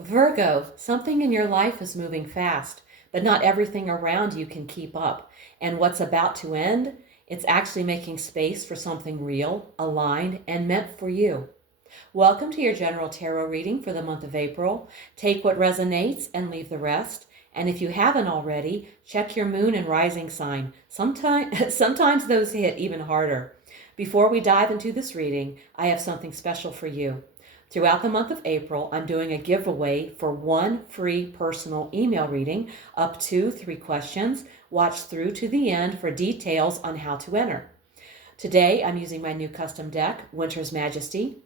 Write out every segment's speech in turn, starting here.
Virgo, something in your life is moving fast, but not everything around you can keep up. And what's about to end, it's actually making space for something real, aligned, and meant for you. Welcome to your general tarot reading for the month of April. Take what resonates and leave the rest. And if you haven't already, check your moon and rising sign. Sometimes those hit even harder. Before we dive into this reading, I have something special for you. Throughout the month of April, I'm doing a giveaway for one free personal email reading, up to 3 questions. Watch through to the end for details on how to enter. Today, I'm using my new custom deck, Winter's Majesty.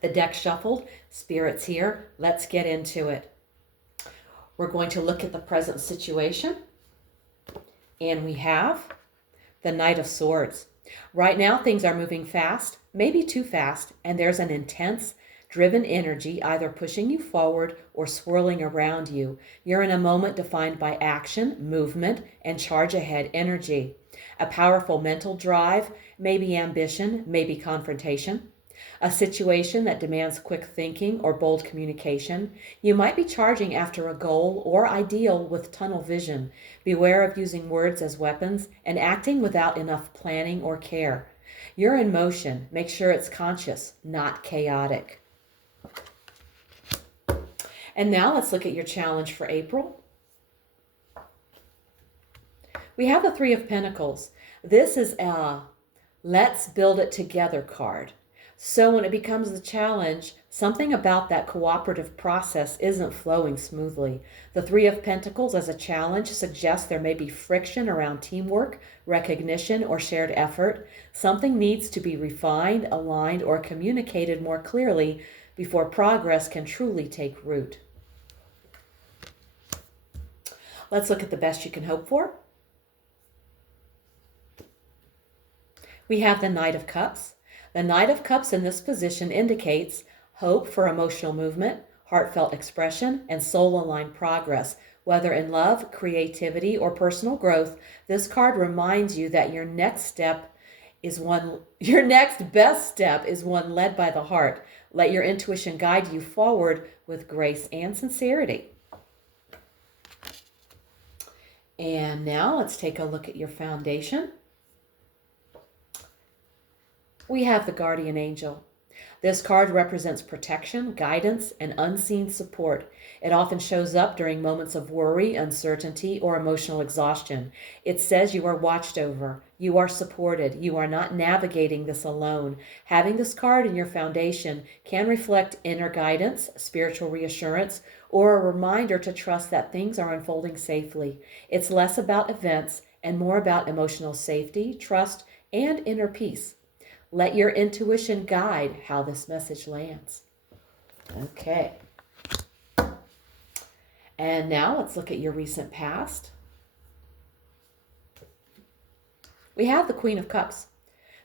The deck shuffled, spirits here. Let's get into it. We're going to look at the present situation, and we have the Knight of Swords. Right now, things are moving fast, maybe too fast, and there's an intense, driven energy either pushing you forward or swirling around you. You're in a moment defined by action, movement, and charge ahead energy. A powerful mental drive, maybe ambition, maybe confrontation. A situation that demands quick thinking or bold communication. You might be charging after a goal or ideal with tunnel vision. Beware of using words as weapons and acting without enough planning or care. You're in motion. Make sure it's conscious, not chaotic. And now let's look at your challenge for April. We have the Three of Pentacles. This is a let's build it together card. So when it becomes the challenge, something about that cooperative process isn't flowing smoothly. The Three of Pentacles as a challenge suggests there may be friction around teamwork, recognition, or shared effort. Something needs to be refined, aligned, or communicated more clearly before progress can truly take root. Let's look at the best you can hope for. We have the Knight of Cups. The Knight of Cups in this position indicates hope for emotional movement, heartfelt expression, and soul-aligned progress. Whether in love, creativity, or personal growth, this card reminds you that your next best step is one led by the heart. Let your intuition guide you forward with grace and sincerity. And now let's take a look at your foundation. We have the Guardian Angel. This card represents protection, guidance, and unseen support. It often shows up during moments of worry, uncertainty, or emotional exhaustion. It says you are watched over, you are supported, you are not navigating this alone. Having this card in your foundation can reflect inner guidance, spiritual reassurance, or a reminder to trust that things are unfolding safely. It's less about events and more about emotional safety, trust, and inner peace. Let your intuition guide how this message lands. Okay. And now let's look at your recent past. We have the Queen of Cups.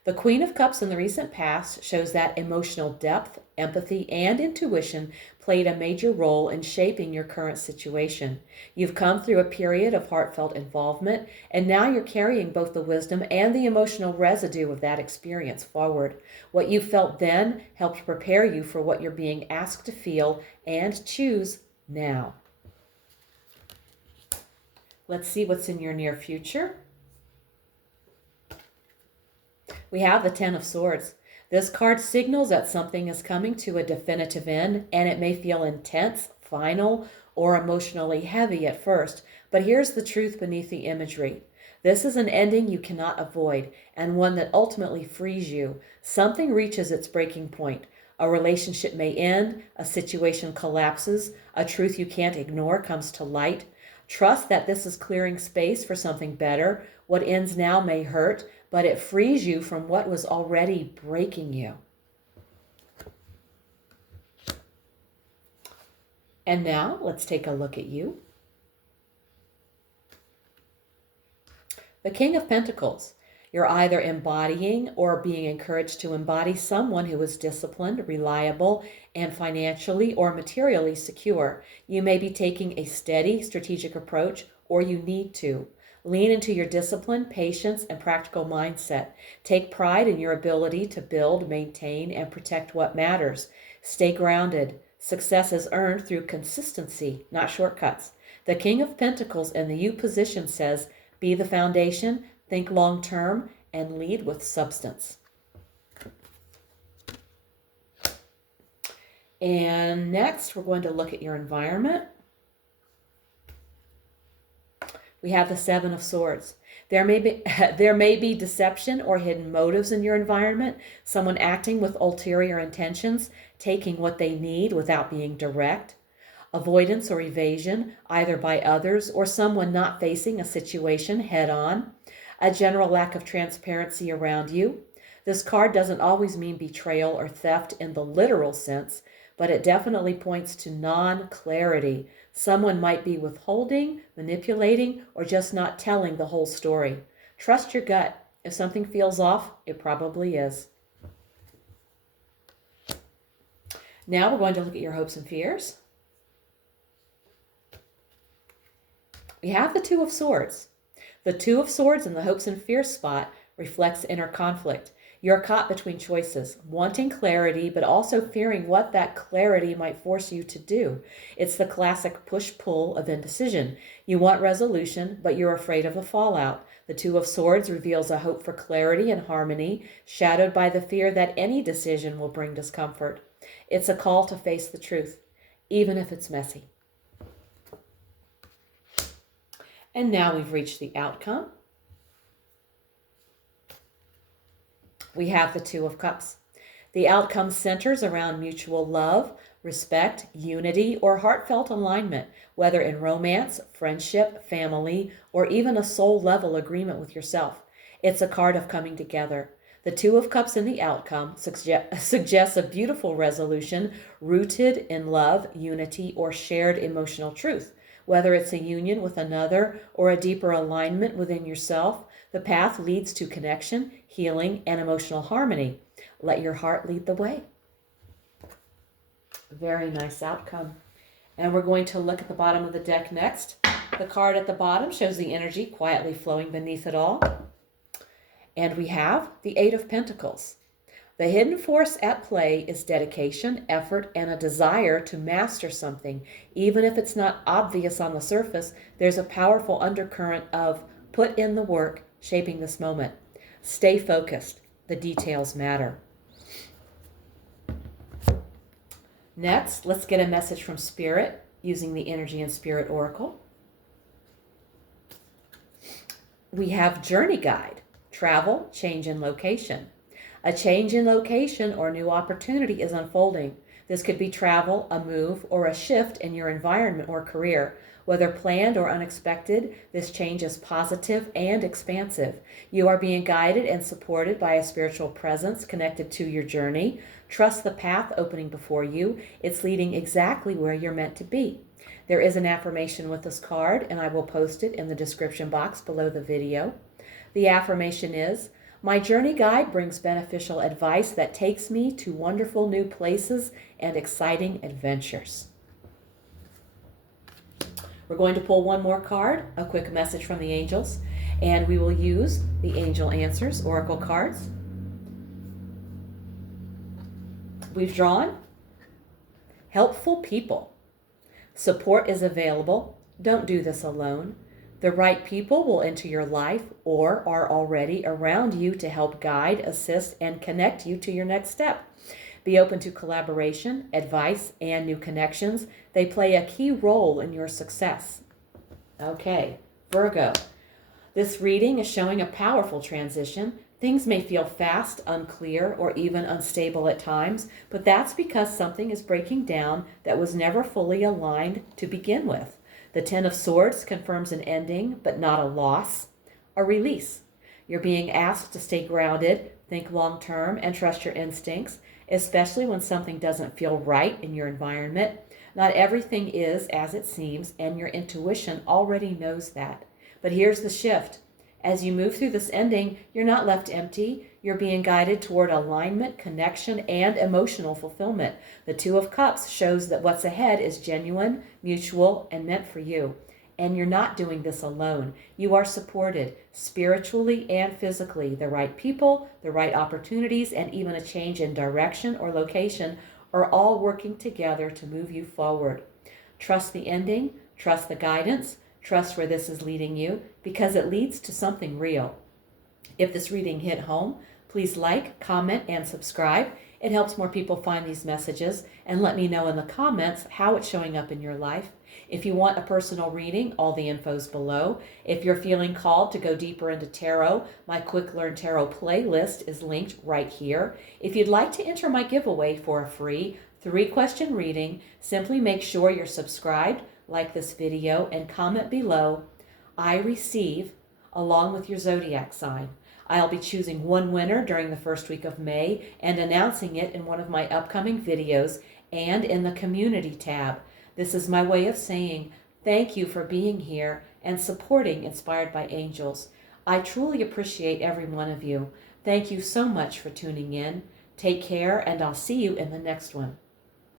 The Queen of Cups in the recent past shows that emotional depth, empathy, and intuition played a major role in shaping your current situation. You've come through a period of heartfelt involvement, and now you're carrying both the wisdom and the emotional residue of that experience forward. What you felt then helped prepare you for what you're being asked to feel and choose now. Let's see what's in your near future. We have the Ten of Swords. This card signals that something is coming to a definitive end, and it may feel intense, final, or emotionally heavy at first. But here's the truth beneath the imagery. This is an ending you cannot avoid, and one that ultimately frees you. Something reaches its breaking point. A relationship may end, a situation collapses, a truth you can't ignore comes to light. Trust that this is clearing space for something better. What ends now may hurt, but it frees you from what was already breaking you. And now let's take a look at you. The King of Pentacles. You're either embodying or being encouraged to embody someone who is disciplined, reliable, and financially or materially secure. You may be taking a steady, strategic approach, or you need to. Lean into your discipline, patience, and practical mindset. Take pride in your ability to build, maintain, and protect what matters. Stay grounded. Success is earned through consistency, not shortcuts. The King of Pentacles in the U position says, be the foundation, think long term, and lead with substance. And next, we're going to look at your environment. We have the Seven of Swords. There may be deception or hidden motives in your environment, someone acting with ulterior intentions, taking what they need without being direct, avoidance or evasion, either by others or someone not facing a situation head on, a general lack of transparency around you. This card doesn't always mean betrayal or theft in the literal sense, but it definitely points to non-clarity. Someone might be withholding, manipulating, or just not telling the whole story. Trust your gut. If something feels off, it probably is. Now we're going to look at your hopes and fears. We have the Two of Swords. The Two of Swords in the hopes and fears spot reflects inner conflict. You're caught between choices, wanting clarity, but also fearing what that clarity might force you to do. It's the classic push-pull of indecision. You want resolution, but you're afraid of the fallout. The Two of Swords reveals a hope for clarity and harmony, shadowed by the fear that any decision will bring discomfort. It's a call to face the truth, even if it's messy. And now we've reached the outcome. We have the Two of Cups. The outcome centers around mutual love, respect, unity, or heartfelt alignment, whether in romance, friendship, family, or even a soul-level agreement with yourself. It's a card of coming together. The Two of Cups in the outcome suggests a beautiful resolution rooted in love, unity, or shared emotional truth. Whether it's a union with another or a deeper alignment within yourself, the path leads to connection, healing, and emotional harmony. Let your heart lead the way. Very nice outcome. And we're going to look at the bottom of the deck next. The card at the bottom shows the energy quietly flowing beneath it all. And we have the Eight of Pentacles. The hidden force at play is dedication, effort, and a desire to master something. Even if it's not obvious on the surface, there's a powerful undercurrent of put in the work, shaping this moment. Stay focused. The details matter. Next, let's get a message from Spirit using the Energy and Spirit Oracle. We have Journey Guide, travel, change in location. A change in location or new opportunity is unfolding. This could be travel, a move, or a shift in your environment or career. Whether planned or unexpected, this change is positive and expansive. You are being guided and supported by a spiritual presence connected to your journey. Trust the path opening before you. It's leading exactly where you're meant to be. There is an affirmation with this card, and I will post it in the description box below the video. The affirmation is, my journey guide brings beneficial advice that takes me to wonderful new places and exciting adventures. We're going to pull one more card, a quick message from the angels, and we will use the Angel Answers Oracle cards. We've drawn helpful people. Support is available. Don't do this alone. The right people will enter your life or are already around you to help guide, assist, and connect you to your next step. Be open to collaboration, advice, and new connections. They play a key role in your success. Okay, Virgo. This reading is showing a powerful transition. Things may feel fast, unclear, or even unstable at times, but that's because something is breaking down that was never fully aligned to begin with. The Ten of Swords confirms an ending, but not a loss, a release. You're being asked to stay grounded, think long-term, and trust your instincts, especially when something doesn't feel right in your environment. Not everything is as it seems, and your intuition already knows that. But here's the shift. As you move through this ending, you're not left empty. You're being guided toward alignment, connection, and emotional fulfillment. The Two of Cups shows that what's ahead is genuine, mutual, and meant for you. And you're not doing this alone. You are supported spiritually and physically. The right people, the right opportunities, and even a change in direction or location are all working together to move you forward. Trust the ending, trust the guidance, trust where this is leading you, because it leads to something real. If this reading hit home, please like, comment, and subscribe. It helps more people find these messages, and let me know in the comments how it's showing up in your life. If you want a personal reading, all the info's below. If you're feeling called to go deeper into tarot, my Quick Learn Tarot playlist is linked right here. If you'd like to enter my giveaway for a free 3-question reading, simply make sure you're subscribed, like this video, and comment below, "I receive," along with your zodiac sign. I'll be choosing one winner during the first week of May and announcing it in one of my upcoming videos and in the community tab. This is my way of saying thank you for being here and supporting Inspired by Angels. I truly appreciate every one of you. Thank you so much for tuning in. Take care, and I'll see you in the next one.